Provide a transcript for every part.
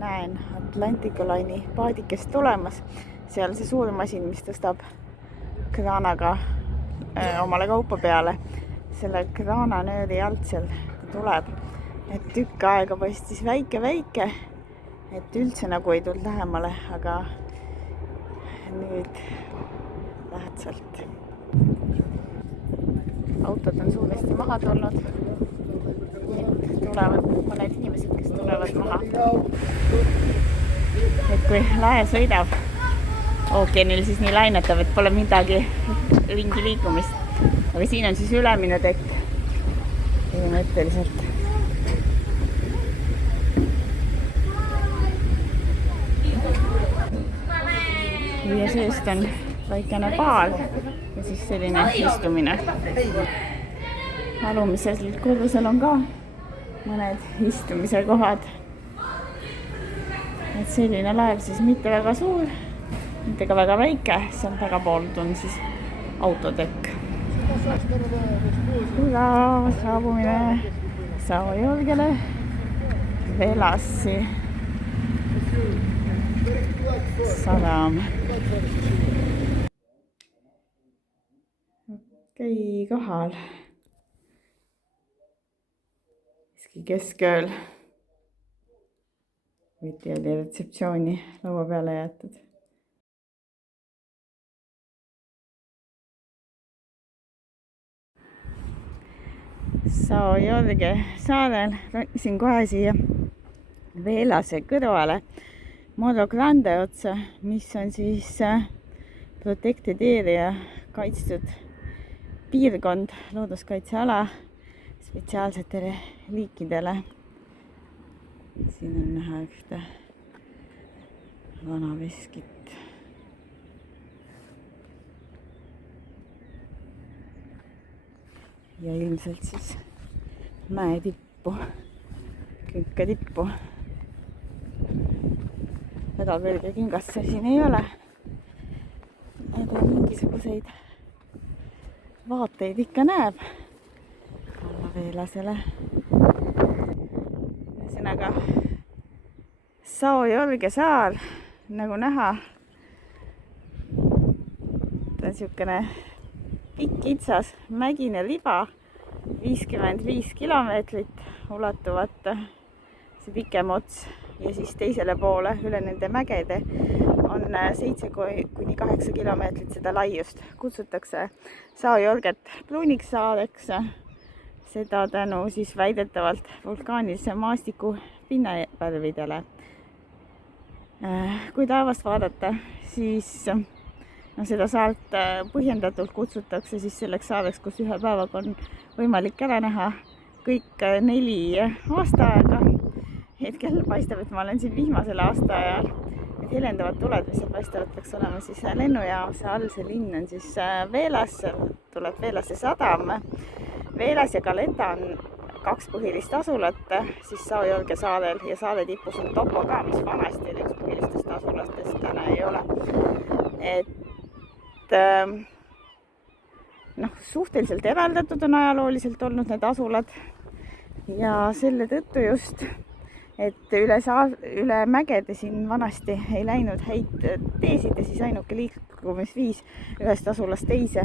näen Atlantic Line'i paadikest tulemas. Seal see suur masin, mis tõstab kraanaga omale kaupa peale. Selle kraananööri alt seal tuleb. Et tükk aega paistis väike, et üldse nagu ei tulnud lähemale, aga nüüd lähed sealt. Autod on suuresti maha tulnud. Tulevad mõned inimesed, kes tulevad maha. Et kui lae sõidab ookeanil, siis nii lainetav, et pole midagi ringi liikumist. Aga siin on siis ülemine tekk põhimõtteliselt. Ja seest on väikene paal ja siis selline istumine. Alumisel korrusel on ka mõned istumise kohad. Et selline laev siis mitte väga suur, mitte ka väga väike, seal tagapoolt on siis autotekk. Hurraa, saabumine Sao-Jorgele Velassi sadam. Okei, kohal. Iski keskööl. Võiti oli retseptsiooni laua peale jäetud. Sao-Jorge saarel ronnisin kohe siia Velase kõrvale Morro Grande otsa, mis on siis protected area, kaitstud piirkond, looduskaitseala spetsiaalsetele liikidele. Siin on näha ühte vana veskit. Ja ilmselt siis mäe tippu, künka tippu. Väga kõrge kingasse siin ei ole. Need on mingisuguseid vaateid ikka näeb alla Velasele. Ühesõnaga Sao-Jorge saar, nagu näha, ta on siukene pikk itsas mägine liba, 55 kilomeetrit ulatuvat see pikem ots ja siis teisele poole üle nende mägede on 7–8 kilomeetrit seda laiust. Kutsutakse Sao-Jorget pruuniksaareks, seda tänu siis väidetavalt vulkaanilise maastiku pinnavärvidele. Kui taevast vaadata, siis seda saart põhjendatult kutsutakse siis selleks saareks, kus ühe päevaga on võimalik ära näha kõik 4 aastaaega. Hetkel paistab, et ma olen siin vihmasel aastaajal. Need helendavad tuled, mis paistavad, peaks olema siis lennujaam. See all see linn on siis Velas, tuleb Velase sadam. Velas ja Caleta on 2 põhilist asulat siis Sao-Jorge saarel ja saare tipus on Topo ka, mis vanasti oli üks põhilistest asulastest, täna ei ole. Suhteliselt eraldatud on ajalooliselt olnud need asulad ja selle tõttu just, et üle mägede siin vanasti ei läinud häid teesid ja siis ainuke liikumisviis ühest asulast teise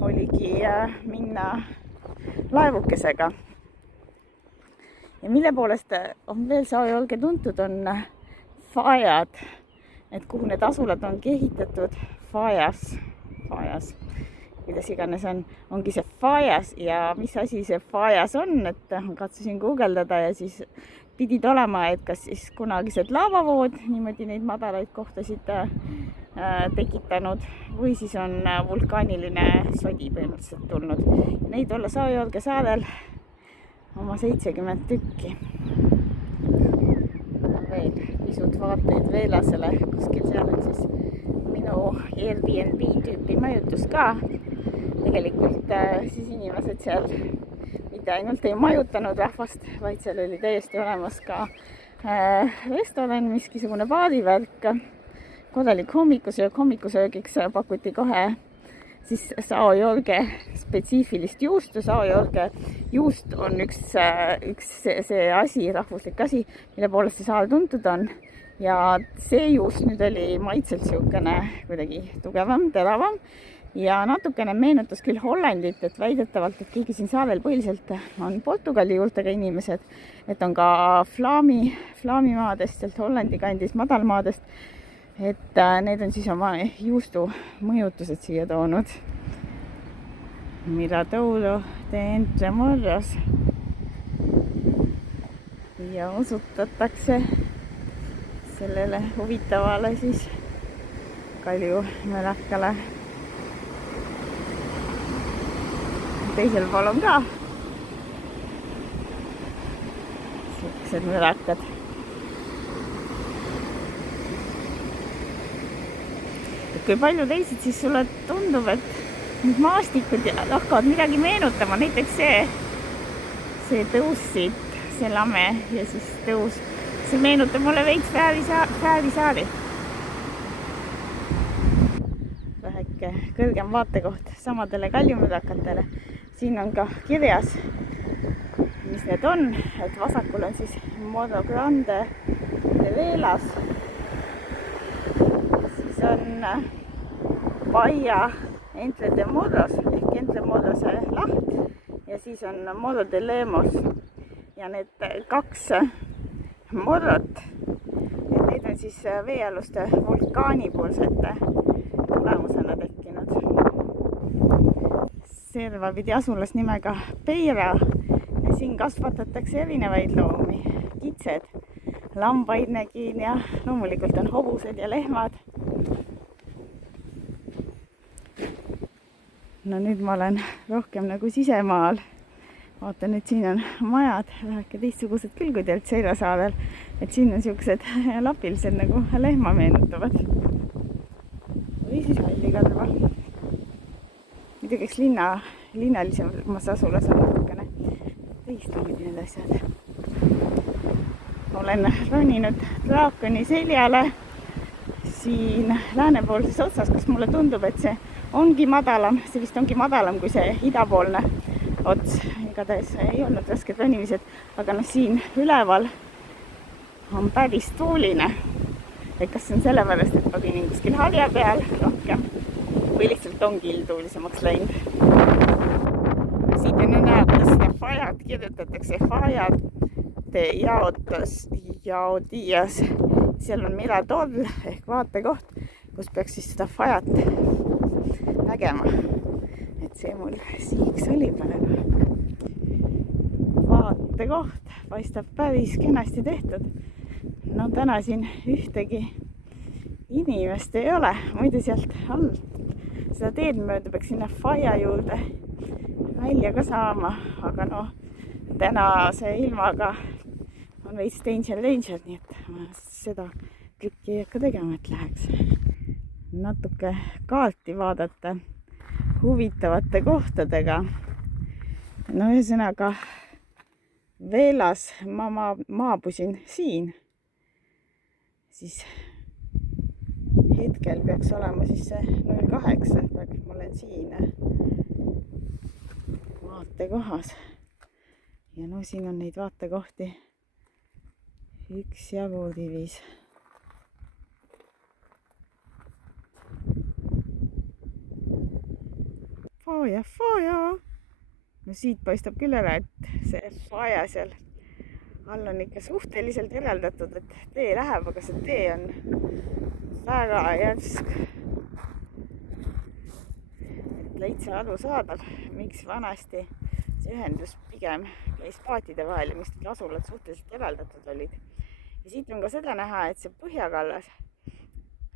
oligi minna laevukesega. Ja mille poolest on veel Sao-Jorge tuntud, on fajad, et kuhu need asulad on ehitatud fajas, kuidas iganes ongi see fajas ja mis asi see fajas on, et katsusin guugeldada ja siis pidid olema, et kas siis kunagised laavavood niimoodi neid madalaid kohtasid tekitanud või siis on vulkaaniline sodi põhimõtteliselt tulnud. Neid olla Sao-Jorge saarel oma 70 tükki. Veel pisut vaateid Velasele, kuskil seal on siis minu Airbnb tüüpi majutus ka. Tegelikult siis inimesed seal mitte ainult ei majutanud rahvast, vaid seal oli täiesti olemas ka restoran, miskisugune baarivärk. Korralik hommikusöögiks pakuti kohe siis Saojõge spetsiifilist juustu. Saojõge juust on üks see asi, rahvuslik asi, mille poolest see saar tuntud on. Ja see juust nüüd oli maitselt siukene kuidagi tugevam, teravam ja natukene meenutas küll Hollandit, et väidetavalt, et keegi siin saarel põhiliselt on Portugali juurtega inimesed, et on ka Flaami maadest, sealt Hollandi kandis madalmaadest, et need on siis oma juustu mõjutused siia toonud. Miradouro de Entremorros ja osutatakse sellele huvitavale siis kaljumõrakale. Teisel pool on ka sellised mõrakad. Kui palju teised, siis sulle tundub, et need maastikud hakkavad midagi meenutama, näiteks see tõus siit, see lame ja siis tõus, see meenutab mulle veits Fäärisaari. Väheke kõrgem vaatekoht samadele kaljumõrakatele. Siin on ka kirjas, mis need on, et vasakul on siis Morro Grande de Velas, siis on Bahia Entre de Morros ehk Entre Morrose laht ja siis on Morro de Lemos ja need kaks morrot, et need on siis veealuste vulkaanipoolsete tulemusena tekkinud. Serva pidi asulas nimega Peira ja siin kasvatatakse erinevaid loomi, kitsed, lambaid nägin ja loomulikult on hobused ja lehmad. No nüüd ma olen rohkem nagu sisemaal. Vaatan, et siin on majad, väheke teistsugused küll kui tealt Seira saarel, et siin on siuksed lapilised nagu lehma meenutavad. Või siis hallikarva. Muidugi eks linnalisemas asulas on natukene teistmoodi need asjad. Olen roninud draakoni seljale siin läänepoolses otsas, kus mulle tundub, et see ongi madalam, see vist ongi madalam kui see idapoolne ots. Igatahes ei olnud rasked ronimised, aga siin üleval on päris tuuline. Et kas see on sellepärast, et ma kõinin kuskil harja peal rohkem või lihtsalt ongi ilmtuulisemaks läinud. Siit on ju näha, kuidas seda fajad kirjutatakse. Fajad de Jaodias. Seal on Mirador ehk vaatekoht, kus peaks siis seda fajat nägema. Et see mul siiks oli praegu. Vaatekoht paistab päris kenasti tehtud. No täna siin ühtegi inimest ei ole. Muidu sealt alt seda teed mööda peaks sinna faja juurde välja ka saama. Aga no tänase ilmaga on veits danger, nii et ma seda trikki ei hakka tegema, et läheks natuke kaarti vaadata huvitavate kohtadega. No ühesõnaga Velas ma maabusin siin, siis hetkel peaks olema siis see 08, praegu ma olen siin vaatekohas ja no siin on neid vaatekohti üksjagu rivis. Faja. No siit paistab küll ära, et see faja seal all on ikka suhteliselt eraldatud, et tee läheb, aga see tee on väga järsk. Et leidsa arusaadav, miks vanasti see ühendus pigem käis paatide vahel ja miks need asulad suhteliselt eraldatud olid. Ja siit on ka seda näha, et see põhjakallas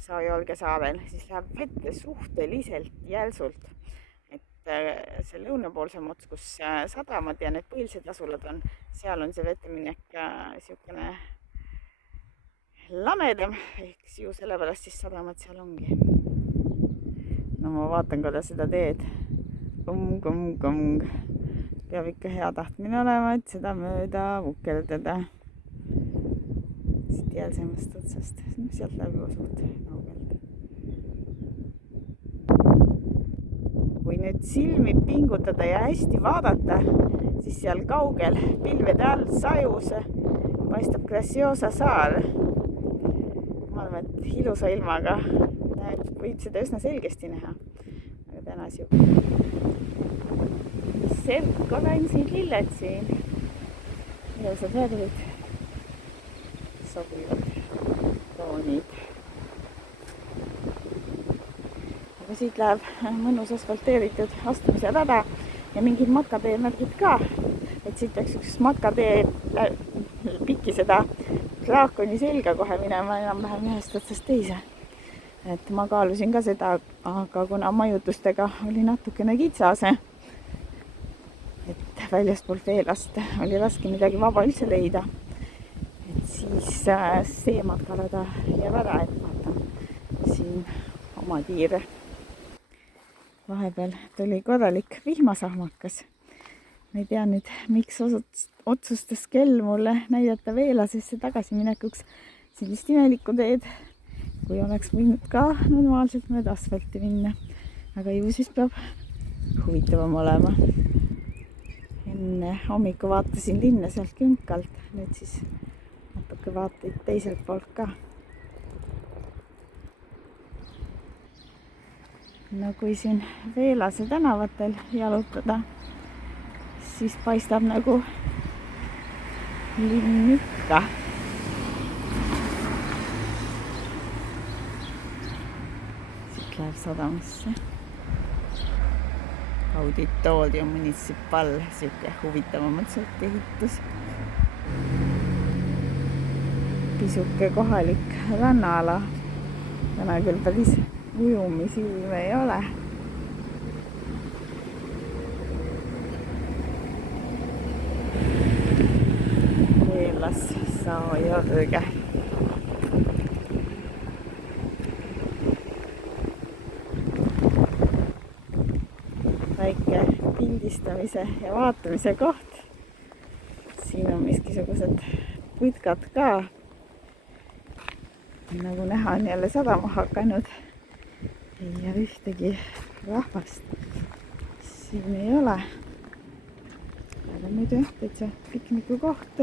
Saojõge saarel siis läheb vette suhteliselt jälsult. See lõunapoolsem ots, kus sadamad ja need põhilised asulad on, seal on see veteminek siukene lamedam, ehk ju sellepärast siis sadamad seal ongi. No ma vaatan korda seda teed. Kung. Peab ikka hea tahtmine olema, et seda mööda vukeldada. Siit jälsemast otsast, sealt läbi suht kaugelt. kui nüüd silmi pingutada ja hästi vaadata, siis seal kaugel pilvede all sajus paistab Graciosa saar. Ma arvan, et ilusa ilmaga võid seda üsna selgesti näha. Aga täna serkolainsid lilled siin. Ilusad värvid, sobivad toonid. Aga siit läheb mõnus asfalteeritud astumise rada ja mingid matkatee märgid ka. Et siit peaks üks matkatee pikki seda draakoni selga kohe minema enam-vähem ühest otsast teise. Et ma kaalusin ka seda, aga kuna majutustega oli natukene kitsase, et väljastpoolt veelast oli raske midagi vaba üldse leida, et siis see matkarada jääb ära, et vaatan siin oma tiire. Vahepeal tuli korralik vihmasahmakas. Ma ei tea nüüd, miks otsustas kell mulle näidata Veelasesse tagasiminekuks sellist imelikku teed, kui oleks võinud ka normaalselt mööda asfalti minna. Aga ju siis peab huvitavam olema. Enne hommiku vaatasin linna sealt künkalt, nüüd siis natuke vaataid teiselt poolt ka. No kui siin Veelase tänavatel jalutada, siis paistab nagu linn ikka. Siit läheb sadamasse. Auditoorium municipal, siuke huvitavamat sorti ehitus. Pisuke kohalik rannaala. Täna küll päris ujumisilme ei ole. Veelas Saojärge. Väike pildistamise ja vaatamise koht. Siin on miskisugused putkad ka. Nagu näha on jälle sadama hakanud. Ja ühtegi rahvast siin ei ole. Aga muidu täitsa pikniku koht.